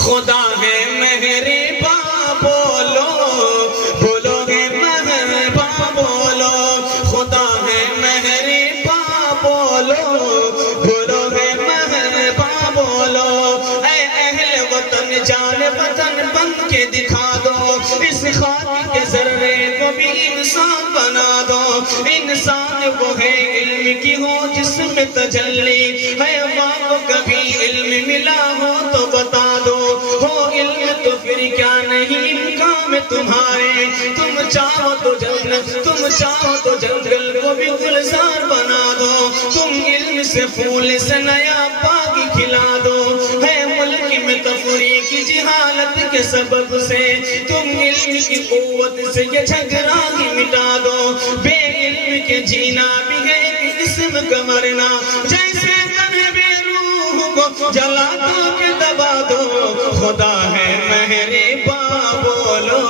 خدا ہے مہرباں بولو، بولو ہے مہرباں بولو، خدا ہے مہرباں بولو، بولو ہے مہرباں بولو، اے اہل وطن جان وطن بن کے دکھا دو، اس خاک کے ذرے کو بھی انسان بنا دو، انسان وہ ہے علم کی ہو جس میں تجلی ہے، باپ کبھی علم ملا ہو تو بتا دو، ہو علم تو پھر کیا نہیں کام تمہارے، تم چاہو تو جنت، تم چاہو تو جنگل کو بھی گلزار بنا دو، تم علم سے پھول سے نیا باغ کھلا دو، ہے ملک میں تفریق کی جہالت کے سبب سے، تم علم کی قوت سے یہ جھگڑا ہی مٹا دو، بے علم کے جینا بھی ہے ایک قسم کا مرنا، جیسے تن بے روح کو جلا دو کہ دبا دو، خدا ہے مہرباں بولو،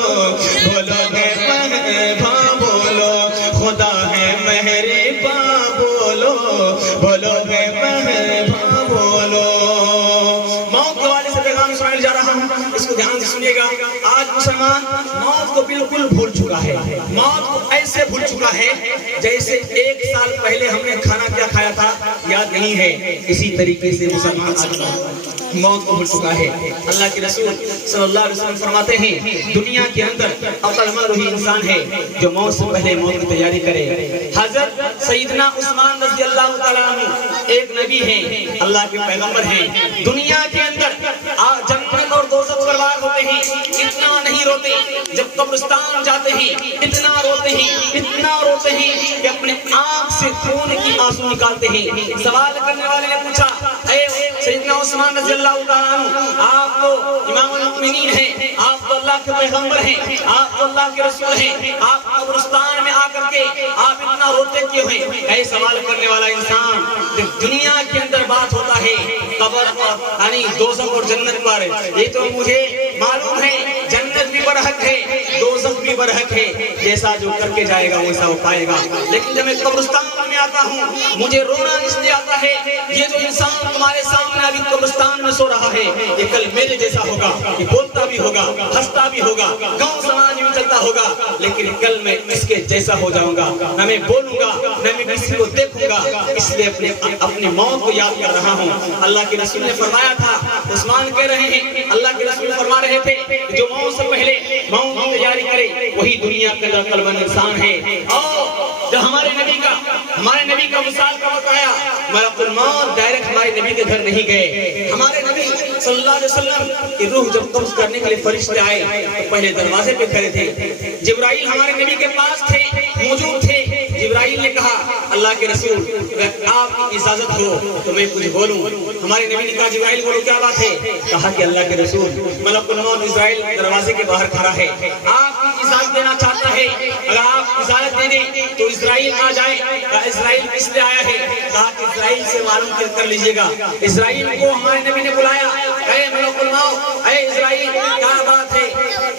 بولو ہے مہرباں بولو، خدا ہے مہرباں بولو، بولو ہے مہرباں بولو۔ موت کے والے سے پیغام سنایا جا رہا ہوں، اس کو دھیان سے سنیے گا۔ آج مسلمان موت کو بالکل بھول چکا ہے، موت کو ایسے بھول چکا ہے جیسے ایک سال پہلے ہم نے کھانا کیا کھایا تھا یاد نہیں ہے، اسی طریقے سے مسلمان آج موت کو بھول چکا ہے۔ اللہ کے رسول صلی اللہ علیہ وسلم فرماتے ہیں دنیا کے اندر عقل مند وہی انسان ہے جو موت سے پہلے موت کی تیاری کرے۔ حضرت سیدنا عثمان رضی اللہ تعالیٰ عنہ ایک نبی ہیں، اللہ کے پیغمبر ہیں، دنیا کے اندر جنت اور دوزخ برباد ہوتے ہیں اتنا نہیں روتے، جب قبرستان جاتے ہیں اتنا روتے ہیں، اتنا روتے ہیں کہ اپنے آنکھ سے خون کی آنسو نکالتے ہیں۔ سوال کرنے والے نے پوچھا اے سیدنا عثمان رضی اللہ تعالیٰ عنہ، آپ تو امام المؤمنین ہیں، آپ تو اللہ کے پیغمبر ہیں، آپ تو اللہ کے رسول ہیں، آپ قبرستان میں آ کر کے آپ اتنا روتے کیوں ہیں؟ اے سوال کرنے والا انسان، جب دنیا کے اندر بات ہوتا ہے قبر یعنی دوزخ اور جنت پر، یہ تو مجھے معلوم ہے جنت بھی برحق ہے دوزخ بھی برحق ہے، جیسا جو کر کے جائے گا ویسا وہ پائے گا، لیکن جب میں قبرستان میں آتا ہوں مجھے رونا اس لیے آتا ہے یہ جو انسان تمہارے سامنے ابھی قبرستان میں سو رہا ہے یہ کل میرے جیسا ہوگا، یہ بولتا بھی ہوگا، ہنستا بھی ہوگا، گاؤں سماج میں چلتا ہوگا، لیکن کل میں اس کے جیسا ہو جاؤں گا، نہ میں بولوں گا نہ میں کسی کو دیکھوں گا، اس لیے اپنی موت کو یاد کر رہا ہوں۔ اللہ کے رسول نے فرمایا تھا، عثمان کہہ رہے ہیں اللہ کے رسول فرما رہے تھے جو موت سے پہلے موت کی تیاری کرے وہی دنیا کا عقل مند انسان ہے۔ اور جب ہمارے نبی کا وصال کا وقت آیا، ملک الموت ڈائریکٹ ہمارے نبی کے گھر نہیں گئے، ہمارے نبی صلی اللہ علیہ وسلم کی روح جب قبض کرنے کے لیے فرشتے آئے تو پہلے دروازے پہ کھڑے تھے، جبرائیل ہمارے نبی کے پاس تھے، موجود تھے۔ جبرائیل نے کہا اللہ کے رسول اگر آپ کی اجازت ہو تو میں کچھ بولوں، ہمارے نبی نے کہا جبرائیل بولو کیا بات ہے؟ کہا کہ اللہ کے رسول ملک الموت اسرائیل دروازے کے باہر کھڑا ہے، آپ کی اجازت دینا چاہتا ہے، اگر آپ اجازت دے دیں تو اسرائیل آ جائے۔ اسرائیل کس لیے آیا ہے؟ کہا کہ اسرائیل سے معلوم کر لیجئے گا۔ اسرائیل کو ہمارے نبی نے بلایا، اے ملک الموت، اے اسرائیل کیا بات ہے؟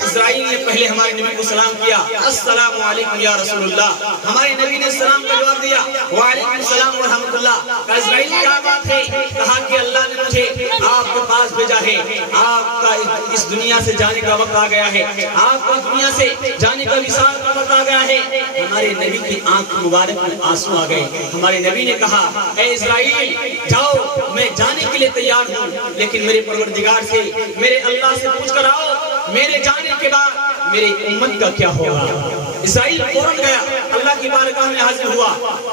اسرائیل نے پہلے ہمارے نبی کو سلام کیا، السلام علیکم یا رسول اللہ، ہمارے نبی نے سلام کا جواب دیا، وعلیکم السلام ورحمۃ اللہ۔ کہا اسرائیل کیا بات ہے؟ کہا کہ اللہ نے مجھے آپ کے پاس بھیجا ہے، آپ کا اس دنیا سے جانے کا وقت آ گیا ہے، آپ کا اس دنیا سے جانے کا وصال کا وقت آ گیا ہے۔ ہمارے نبی کی آنکھ مبارک میں آنسو آ گئے، ہمارے نبی نے کہا اے اسرائیل جاؤ میں جانے کے لیے تیار ہوں، لیکن میرے پروردگار سے میرے اللہ سے پوچھ کر آؤ میرے جانے کے بعد میری امت کا کیا ہوگا۔ اسرائیل فوراً گیا، اللہ کی بارگاہ میں حاضر ہوا،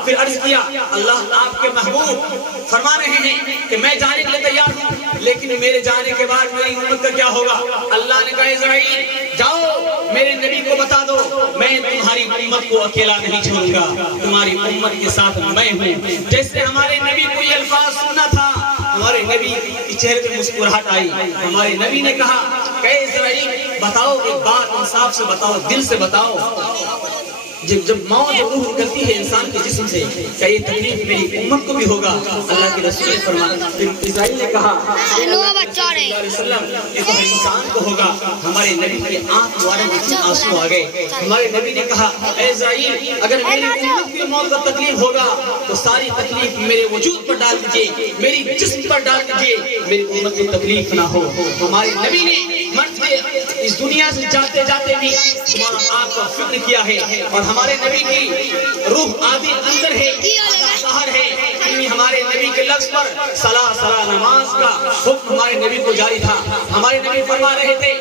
پھر عرض کیا اللہ آپ کے محبوب فرما رہے ہیں کہ میں جانے کے لیے تیار ہوں لیکن میرے جانے کے بعد میری امت کا کیا ہوگا۔ اللہ نے کہا اسرائیل جاؤ میرے نبی کو بتا دو میں تمہاری امت کو اکیلا نہیں چھوڑوں گا، تمہاری امت کے ساتھ میں ہوں۔ جیسے ہمارے نبی کو یہ الفاظ سننا تھا ہمارے نبی کی چہرے پہ مسکراہٹ آئی، ہمارے نبی نے کہا کہ اسرائیل بتاؤ ایک بات انصاف سے بتاؤ، دل سے بتاؤ، جب موت جب روح نکلتی ہے انسان کے جسم سے کہ یہ تکلیف میری امت کو بھی ہوگا. اللہ کے رسول نے فرمایا. پھر اسرائیل نے کہا یہ تو انسان کو ہوگا. ہمارے نبی کی آنکھ مبارک میں آنسو آ گئے. ہمارے نبی نے کہا اے اسرائیل اگر میری امت کی موت کا تکلیف ہوگا تو ساری تکلیف میرے وجود پر ڈال دیجئے, میری جسم پر ڈال دیجئے, میری امت کی تکلیف نہ ہو. ہمارے نبی نے مرتے اس دنیا سے جاتے جاتے بھی آپ کا فکر کیا ہے. اور ہمارے نبی کی روح آدھی اندر ہے باہر ہے. ہمارے نبی کے لفظ پر صلاح نماز کا حکم ہمارے نبی کو جاری تھا. ہمارے نبی فرما رہے تھے